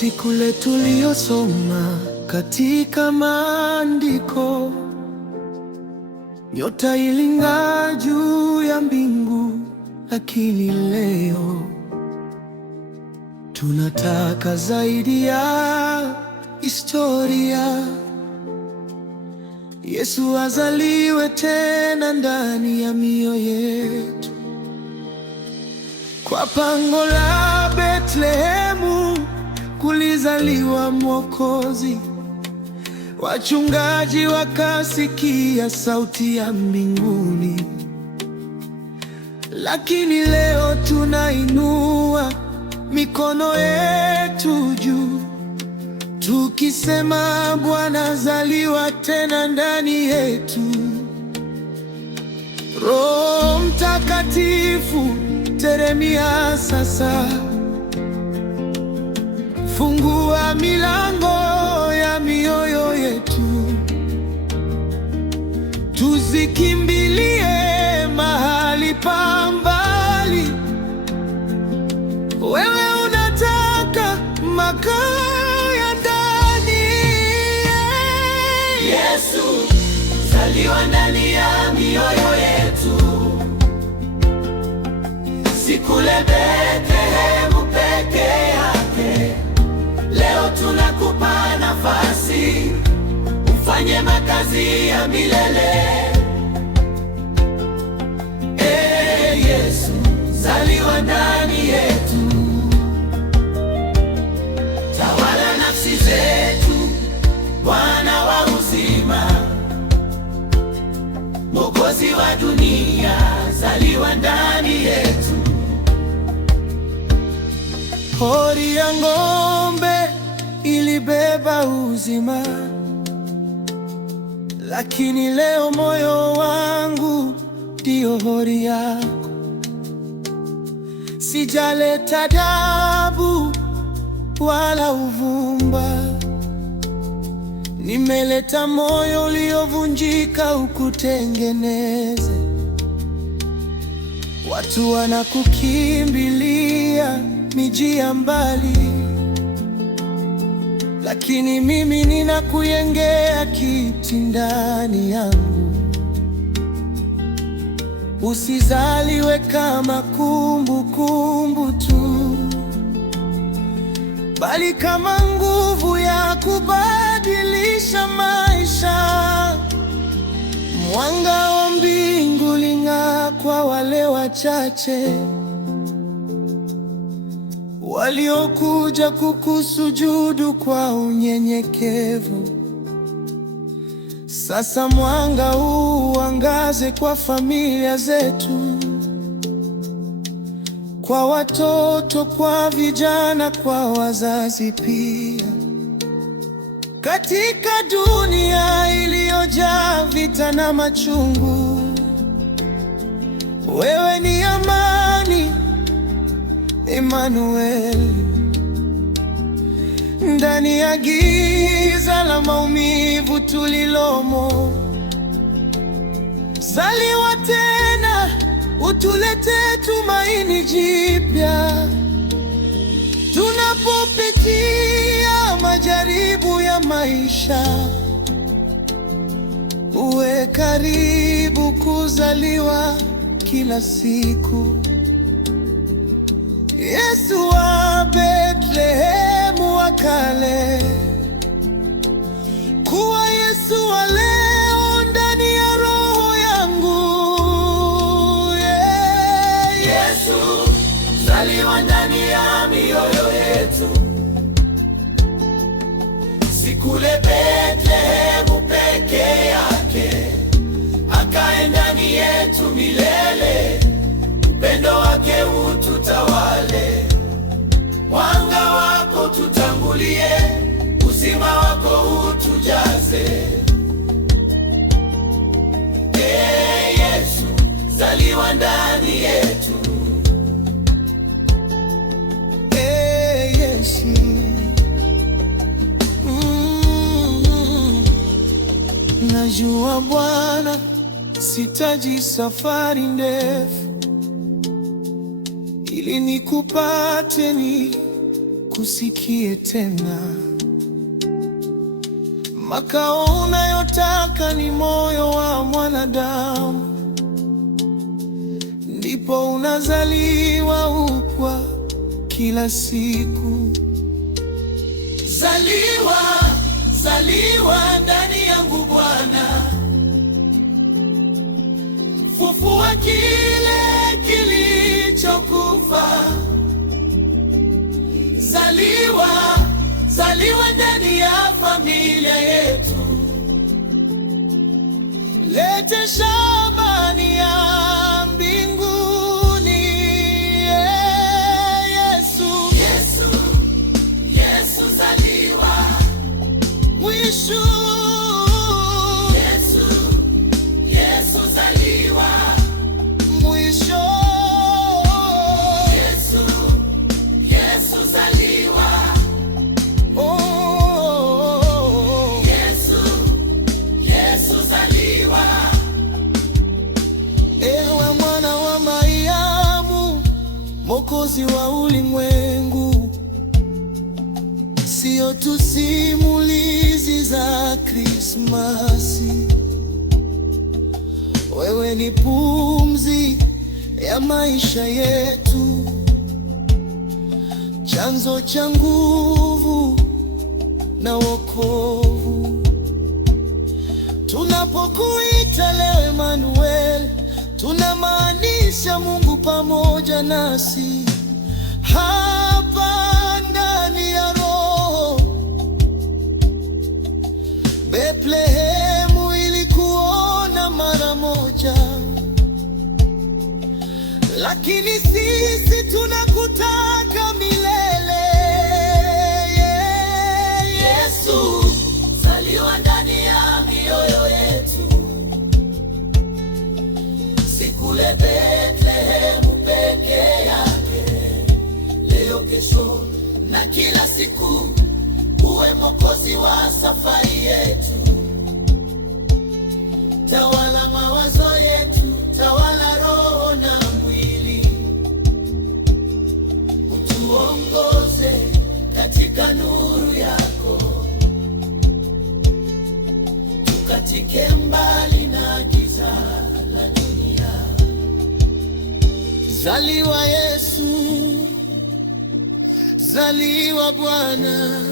Usiku ule tuliosoma katika maandiko, nyota iling'aa juu ya mbingu, lakini leo tunataka zaidi ya historia. Yesu azaliwe tena ndani ya mioyo yetu. Kwa pango la Betlehemu kulizaliwa Mwokozi. Wachungaji wakasikia sauti ya mbinguni, lakini leo tunainua mikono yetu juu, tukisema Bwana zaliwa tena ndani yetu. Roho Mtakatifu, teremia sasa, fungua milango ya mioyo yetu, tuzikimbilie mahali pa mbali. Wewe unataka makao ya ndani. Yesu, zaliwa ndani ya mioyo yetu. Si kule Betlehemu peke yake. Leo tunakupa nafasi, ufanye makazi ya milele. Yesu, zaliwa ndani yetu. Tawala nafsi zetu, Bwana wa uzima, Mwokozi wa dunia, zaliwa ndani yetu. Hori ya ng'ombe ilibeba uzima, lakini leo moyo wangu ndio hori yako. Sijaleta dabu wala uvumba, nimeleta moyo uliovunjika ukutengeneze. Watu wanakukimbilia miji ya mbali, lakini mimi ninakuyengea kiti ndani yangu. Usizaliwe kama kumbukumbu tu, bali kama nguvu ya kubadilisha maisha. Mwanga wa mbingu ling'aa kwa wale wachache waliokuja kukusujudu kwa unyenyekevu. Sasa mwanga huu uangaze kwa familia zetu, kwa watoto, kwa vijana, kwa wazazi pia. Katika dunia iliyojaa vita na machungu, wewe ni amani, Emmanuel. Ndani ya giza la maumivu tulilomo, zaliwa tena, utulete tumaini jipya. Tunapopitia majaribu ya maisha, uwe karibu kuzaliwa kila siku. Yesu wa Betlehemu wa kale, kuwa Yesu wa leo ndani ya roho yangu. Yesu, zaliwa ndani ya mioyo yetu. Si kule Betlehemu peke yake, akae ndani yetu milele. Upendo wake ututawale, mwanga wako tutangulie, uzima wako utujaze. Yesu, zaliwa ndani yetu. Yesu, najua Bwana, sitaji safari ndefu ili nikupate, tusikie tena. Makao unayotaka ni moyo wa mwanadamu, ndipo unazaliwa upya kila siku. Zaliwa, zaliwa ndani yangu Bwana, fufua kile kilichokufa. Zaliwa, zaliwa ndani ya familia yetu, lete shabani ya mbinguni. Yesu, Yesu, Yesu zaliwa. Mwisho, Yesu, Yesu zaliwa. mwisho. Yesu, Yesu zaliwa. Oh, Yesu, Yesu zaliwa. ewe mwana wa Mariamu, Mwokozi wa ulimwengu, sio tu simulizi za Krismasi. Wewe ni pumzi ya maisha yetu, chanzo cha nguvu na wokovu. Tunapokuita leo Emmanuel, tunamaanisha Mungu pamoja nasi hapa ndani ya Roho. Bethlehemu ilikuona mara moja, lakini sisi tunakutaka milele. Yesu zaliwa ndani ya mioyo yetu, si kule Bethlehemu peke yake. Leo, kesho na kila siku, uwe Mwokozi wa safari yetu. Tawala mawazo yetu, tawala roho na mwili, utuongoze katika nuru yako, tukatike mbali na giza la dunia. Zaliwa Yesu, zaliwa Bwana.